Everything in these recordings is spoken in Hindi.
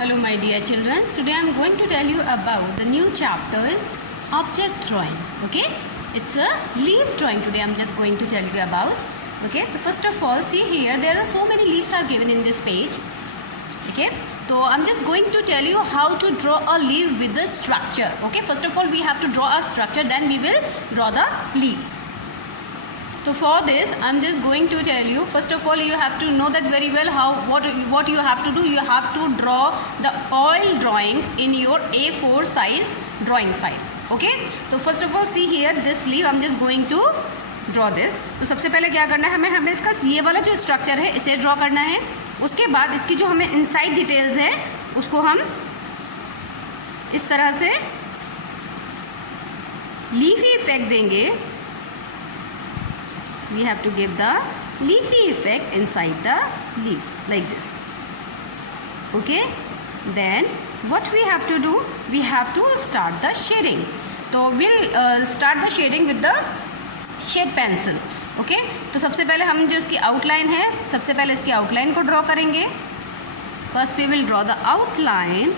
Hello my dear children, today I am going to tell you about the new chapter is object drawing. Okay, it's a leaf drawing. Today I am just going to tell you about. Okay, so first of all, see here there are so many leaves are given in this page. Okay, so I'm just going to tell you how to draw a leaf with the structure. Okay, first of all we have to draw a structure, then we will draw the leaf. So for this I'm just going to tell you, first of all you have to know that very well what you have to do. You have to draw the oil drawings in your A4 size drawing file. Okay, so first of all see here this leaf I'm just going to draw this. तो सबसे पहले क्या करना है, हमें इसका ये वाला जो स्ट्रक्चर है इसे ड्रॉ करना है. उसके बाद इसकी जो हमें इनसाइड डिटेल्स है उसको हम इस तरह से लीफी इफेक्ट देंगे. We have to give the leafy effect inside the leaf like this. Okay, then what we have to do, we have to start the shading. So we'll start the shading with the shade pencil. Okay, तो सबसे पहले हम जो इसकी आउटलाइन है, सबसे पहले इसकी आउटलाइन को ड्रॉ करेंगे. First we will draw the outline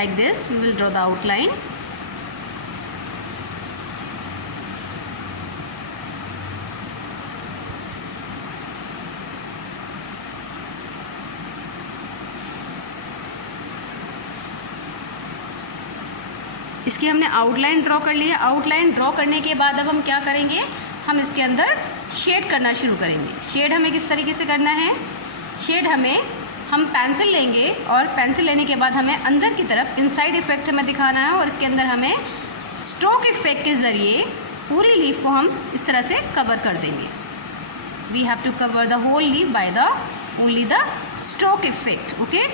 like this. We will draw the outline. इसकी हमने आउटलाइन ड्रॉ कर लिया. आउटलाइन ड्रॉ करने के बाद अब हम क्या करेंगे, हम इसके अंदर शेड करना शुरू करेंगे. शेड हमें किस तरीके से करना है, शेड हम पेंसिल लेंगे और पेंसिल लेने के बाद हमें अंदर की तरफ इनसाइड इफेक्ट हमें दिखाना है और इसके अंदर हमें स्ट्रोक इफेक्ट के ज़रिए पूरी लीफ को हम इस तरह से कवर कर देंगे. We have to cover the whole leaf by the only the stroke effect. Okay,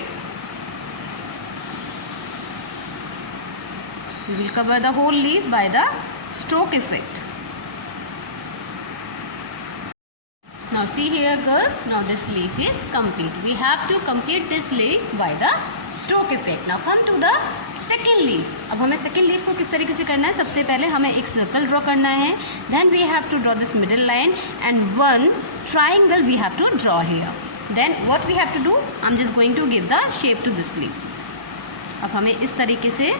we will cover the whole leaf by the stroke effect. Now see here girls, now this leaf is complete. We have to complete this leaf by the stroke effect. Now come to the second leaf. अब हमें second leaf को किस तरीके से करना है, सबसे पहले हमें एक circle draw करना है. Then we have to draw this middle line and one triangle we have to draw here. Then what we have to do, I'm just going to give the shape to this leaf. अब हमें इस तरीके से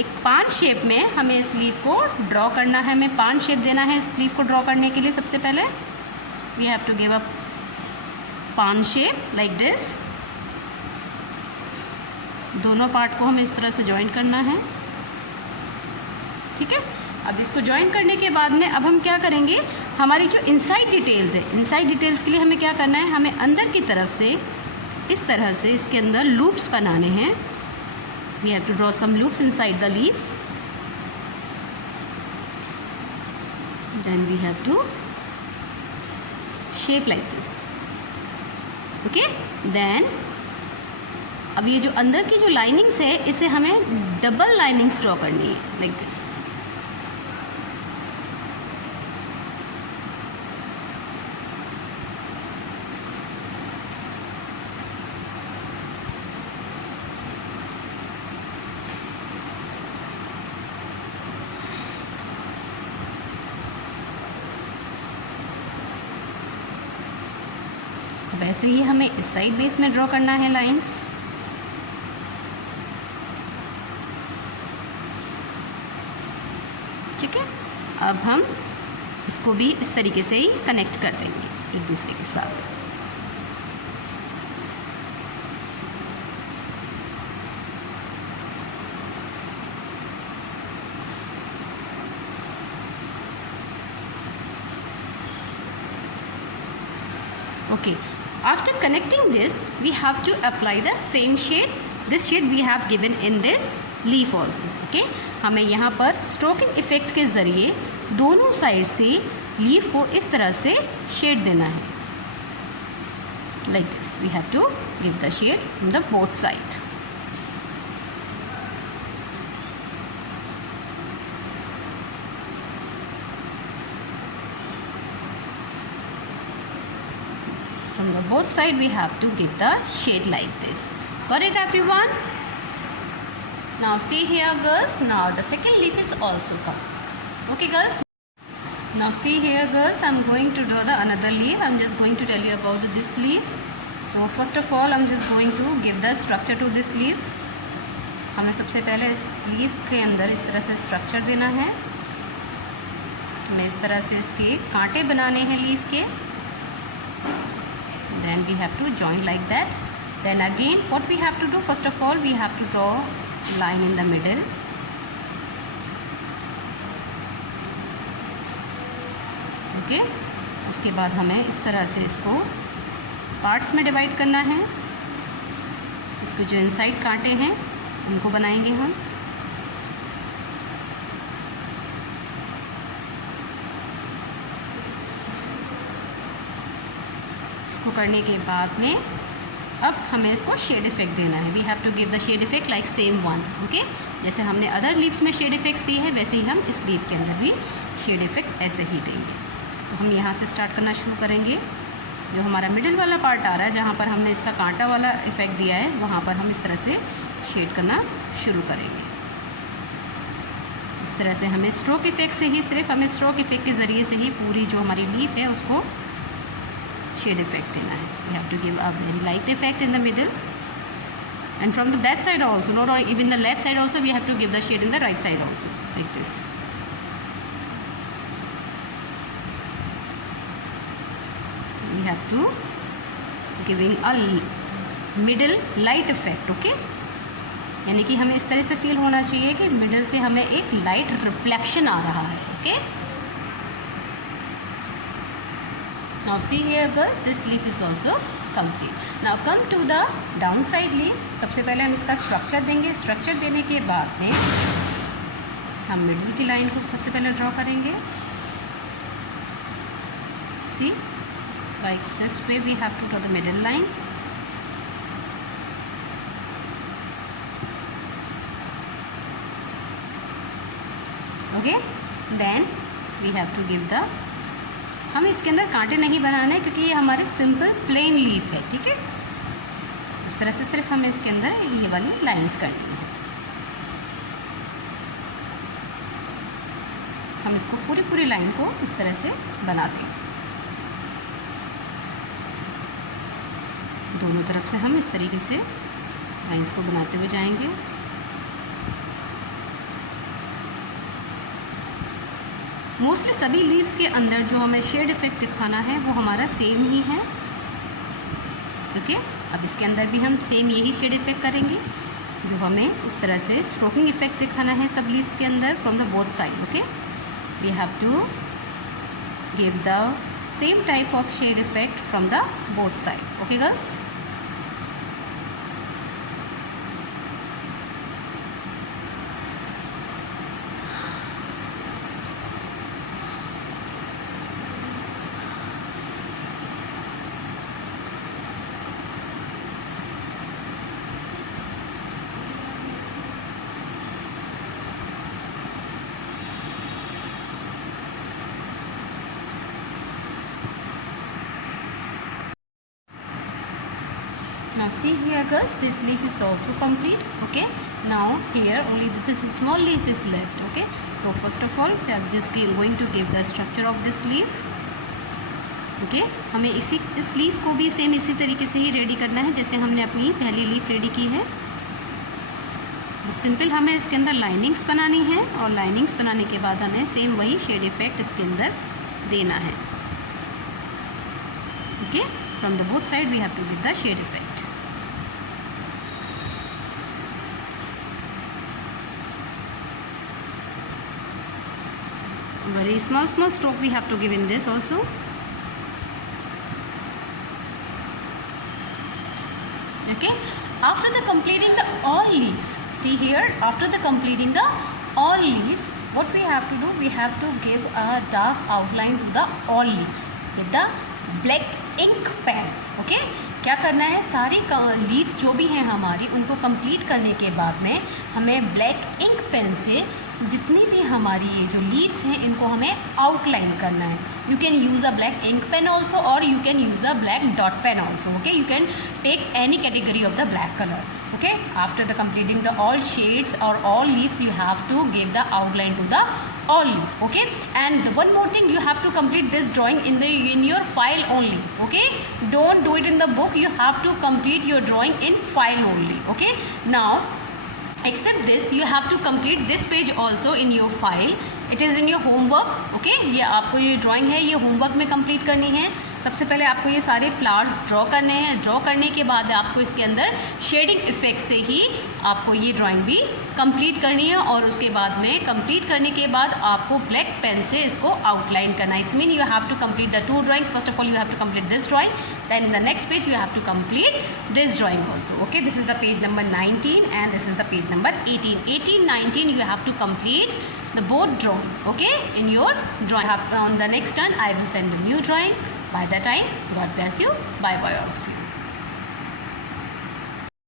एक पान शेप में हमें इस लीफ को ड्रॉ करना है. हमें पान शेप देना है इस लीफ को ड्रॉ करने के लिए. सबसे पहले we have to give a paan shape like this. दोनों पार्ट को हमें इस तरह से जॉइन करना है. ठीक है, अब इसको जॉइन करने के बाद में अब हम क्या करेंगे, हमारी जो इनसाइड डिटेल्स है, इनसाइड डिटेल्स के लिए हमें क्या करना है, हमें अंदर की तरफ से इस तरह से इसके अंदर लूप्स बनाने हैं. We have to draw some loops inside the leaf. Then we have to shape like this. Okay? Then अब ये जो अंदर की जो लाइनिंग्स है इसे हमें डबल लाइनिंग्स ड्रॉ करनी है like this. वैसे ही हमें इस साइड बेस में ड्रॉ करना है लाइंस. ठीक है, अब हम इसको भी इस तरीके से ही कनेक्ट कर देंगे एक दूसरे के साथ. Okay, after connecting this we have to apply the same shade. This shade we have given in this leaf also. Okay, हमें यहाँ पर स्ट्रोकिंग इफेक्ट के ज़रिए दोनों साइड से लीफ को इस तरह से शेड देना है like this. We have to give the shade from the both side. From the both side we have to give the shade like this. Got it everyone? Now see here girls, now the second leaf is also come. Okay girls. Now see here girls, I'm going to draw the another leaf. I'm just going to tell you about this leaf. So first of all I'm just going to give the structure to this leaf. हमें सबसे पहले इस लीफ के अंदर इस तरह से स्ट्रक्चर देना है. हमें इस तरह से इसके कांटे बनाने हैं लीफ के. Then we have to join like that. Then again what we have to do, first of all we have to draw line in the middle. Okay उसके बाद हमें इस तरह से इसको पार्ट्स में डिवाइड करना है. इसको जो इनसाइड कांटे हैं उनको बनाएंगे हम. इसको करने के बाद में अब हमें इसको शेड इफेक्ट देना है. We have to give the shade effect like same one. Okay जैसे हमने अदर लीव्स में शेड इफेक्ट्स दिए हैं वैसे ही हम इस लीव के अंदर भी शेड इफेक्ट ऐसे ही देंगे. तो हम यहाँ से स्टार्ट करना शुरू करेंगे. जो हमारा मिडिल वाला पार्ट आ रहा है जहाँ पर हमने इसका कांटा वाला इफेक्ट दिया है वहाँ पर हम इस तरह से शेड करना शुरू करेंगे. इस तरह से हमें स्ट्रोक इफेक्ट से ही, सिर्फ हमें स्ट्रोक इफेक्ट के ज़रिए से ही पूरी जो हमारी लीफ है उसको शेड इफेक्ट देना है. We have to give a very light effect in the middle and from the that side also, not even the left side also we have to give the shade in the right side also like this. We have to giving a middle light effect. Okay यानी कि हमें इस तरह से फील होना चाहिए कि मिडल से हमें एक लाइट रिफ्लेक्शन आ रहा है. Okay now see here girl, this leaf is also complete. Now come to the down side leaf. सबसे पहले हम इसका स्ट्रक्चर देंगे. स्ट्रक्चर देने के बाद में हम मिडल की लाइन को सबसे पहले ड्रॉ करेंगे. सी like this way we have to draw the middle line. Okay then we have to give the, हम इसके अंदर कांटे नहीं बनाने क्योंकि ये हमारे सिंपल प्लेन लीफ है. ठीक है इस तरह से सिर्फ हमें इसके अंदर ये वाली लाइंस करनी है. हम इसको पूरी लाइन को इस तरह से बना देंगे. दोनों तरफ से हम इस तरीके से लाइंस को बनाते हुए जाएंगे. मोस्टली सभी लीव्स के अंदर जो हमें शेड इफेक्ट दिखाना है वो हमारा सेम ही है. ओके अब इसके अंदर भी हम सेम यही शेड इफेक्ट करेंगे जो हमें इस तरह से स्ट्रोकिंग इफेक्ट दिखाना है सब लीव्स के अंदर from the both side. Okay we have to give the same type of shade effect from the both side. Okay girls now see here girl, this leaf is also complete. Okay now here only this is small leaf is left. Okay so first of all I am just going to give the structure of this leaf. Okay हमें इस लीफ को भी सेम इसी तरीके से ही रेडी करना है जैसे हमने अपनी पहली लीफ रेडी की है. सिंपल हमें इसके अंदर लाइनिंग्स बनानी है और लाइनिंग्स बनाने के बाद हमें सेम वही शेड इफेक्ट इसके अंदर देना है. Okay from the both side we have to give the shade effect. Very small stroke we have to give in this also. Okay after the completing the all leaves, see here after the completing the all leaves what we have to do, we have to give a dark outline to the all leaves with the black ink pen. Okay क्या करना है, सारी लीव्स जो भी हैं हमारी उनको कंप्लीट करने के बाद में हमें ब्लैक इंक पेन से जितनी भी हमारी ये जो लीव्स हैं इनको हमें आउटलाइन करना है. You can use a black ink pen also और you can use a black dot pen also. Okay you can take any category of the black colour. Okay after the completing the all shades or all leaves you have to give the outline to the or leave. Okay, and one more thing, you have to complete this drawing in your file only. Okay, don't do it in the book. You have to complete your drawing in file only. Okay, now except this, you have to complete this page also in your file. It is in your homework. Okay, ये आपको ये ड्राइंग है, ये होमवर्क में कंप्लीट करनी है. सबसे पहले आपको ये सारे फ्लावर्स ड्रॉ करने हैं. ड्रॉ करने के बाद आपको इसके अंदर शेडिंग इफेक्ट से ही आपको ये ड्राइंग भी कंप्लीट करनी है, और उसके बाद में कंप्लीट करने के बाद आपको ब्लैक पेन से इसको आउटलाइन करना है. It's mean you have to complete the 2 drawings. First of all you have to complete this drawing, then in the next page you have to complete this drawing also. Okay, this is the page number 19 and this is the page number 18. 19 you have to complete the both drawing. Okay, in your drawing. On the next turn I will send the new drawing. By that time, God bless you. Bye bye all of you.